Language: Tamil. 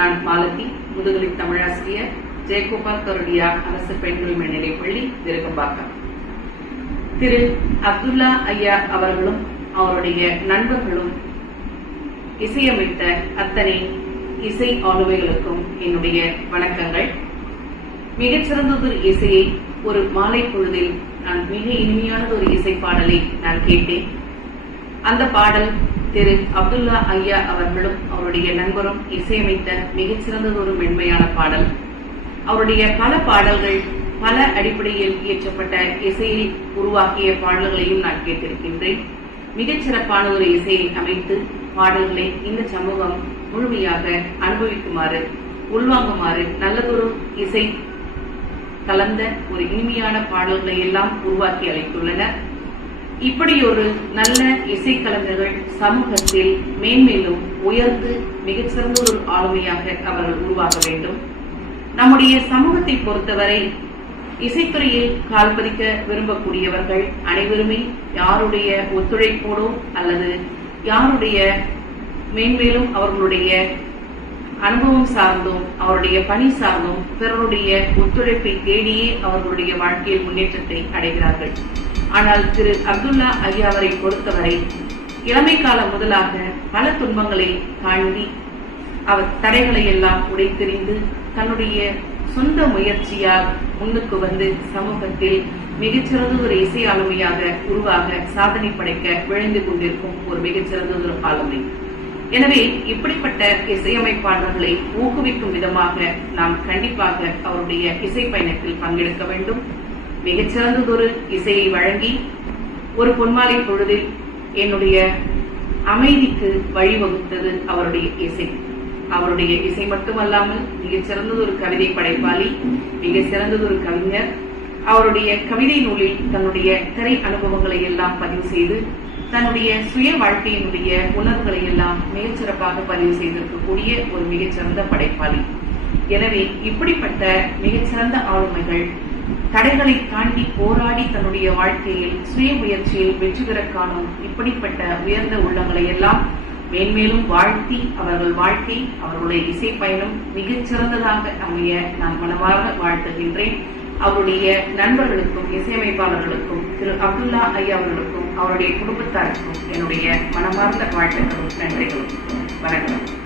நான் மாலதி முதுகலை தமிழாசிரியர் ஜெயகோபால் கருடியா அரசு பெண்கள் மேல்நிலைப் பள்ளி விருகம்பாக்கம். திரு. அப்துல்லா ஐயா அவர்களும் அவருடைய நண்பர்களும் இசையமைத்த அத்தனை இசை ஆளுமைகளுக்கும் என்னுடைய வணக்கங்கள். மிகச்சிறந்ததொரு இசையை ஒரு மாலை பொழுதில் நான் மிக இனிமையானது ஒரு இசை பாடலை நான் கேட்டேன். அந்த பாடல் திரு அப்துல்லா ஐயா அவர்களும் அவருடைய நண்பரும் இசையமைத்த மிகச்சிறந்ததொரு மென்மையான பாடல். அவருடைய பல பாடல்கள் பல அடிப்படையில் இயற்றப்பட்ட இசையில் உருவாக்கிய பாடல்களையும் நான் கேட்டிருக்கின்றேன். மிகச் சிறப்பான ஒரு இசையை அமைத்து பாடல்களை இந்த சமூகம் முழுமையாக அனுபவிக்குமாறு உள்வாங்குமாறு நல்லதொரு இசை கலந்த ஒரு இனிமையான பாடல்களை எல்லாம் உருவாக்கி அளித்துள்ளனர். இப்படி ஒரு நல்ல இசைக்கலைஞர்கள் சமூகத்தில் மேன்மேலும் உயர்ந்து மிகச்சிறந்த ஒரு ஆளுமையாக அவர்கள் உருவாக வேண்டும். நம்முடைய சமூகத்தை பொறுத்தவரை இசைத்துறையில் கால் பதிக்க விரும்பக்கூடியவர்கள் அனைவருமே யாருடைய ஒத்துழைப்போடோ அல்லது யாருடைய மேன்மேலும் அவர்களுடைய அனுபவம் சார்ந்தும் அவருடைய பணி சார்ந்தும் பிறருடைய ஒத்துழைப்பை தேடியே அவர்களுடைய வாழ்க்கையில் முன்னேற்றத்தை அடைகிறார்கள். ஆனால் திரு அப்துல்லா ஐயாவரை பொறுத்தவரை இளமை காலம் முதலாக பல துன்பங்களை தாண்டி அவர் தடைகளை எல்லாம் உடைத்தெறிந்து தன்னுடைய சொந்த முயற்சியால் முன்னுக்கு வந்து சமூகத்தில் மிகச்சிறந்த ஒரு இசை ஆளுமையாக உருவாக சாதனை படைக்க விழைந்து கொண்டிருக்கும் ஒரு மிகச்சிறந்த ஒரு ஆளுமை. எனவே இப்படிப்பட்ட இசையமைப்பாளர்களை ஊக்குவிக்கும் விதமாக நாம் கண்டிப்பாக அவருடைய இசை பயணத்தில் பங்கெடுக்க வேண்டும். மிகச்சிறந்ததொரு இசையை வழங்கி ஒரு பொன்மாலை பொழுதில் என்னுடைய அமைதிக்கு வழிவகுத்தது அவருடைய இசை. அவருடைய இசை மட்டுமல்லாமல் மிகச் சிறந்தது கவிதை படைப்பாளி மிக சிறந்தது கவிஞர். அவருடைய கவிதை நூலில் தன்னுடைய திரை அனுபவங்களை எல்லாம் பதிவு செய்து தன்னுடைய சுய வாழ்க்கையினுடைய உணர்வுகளை எல்லாம் மிகச்சிறப்பாக பதிவு செய்திருக்கக்கூடிய ஒரு மிகச்சிறந்த படைப்பாளி. எனவே இப்படிப்பட்ட மிகச்சிறந்த ஆளுமைகள் தடைகளை தாண்டி போராடி தன்னுடைய வாழ்க்கையில் சுய முயற்சியில் வெற்றி பெற காணும் இப்படிப்பட்ட உயர்ந்த உள்ளங்களை எல்லாம் மேன்மேலும் வாழ்த்தி அவர்கள் வாழ்க்கை அவர்களுடைய இசை பயணம் மிகச்சிறந்ததாக அமைய நான் மனமாக வாழ்த்துகின்றேன். அவருடைய நண்பர்களுக்கும் இசையமைப்பாளர்களுக்கும் திரு அப்துல்லா ஐயா அவர்களுக்கும் அவருடைய குடும்பத்தாருக்கும் என்னுடைய மனமார்ந்த வாழ்த்துக்களும் நன்றிகளும். வணக்கம்.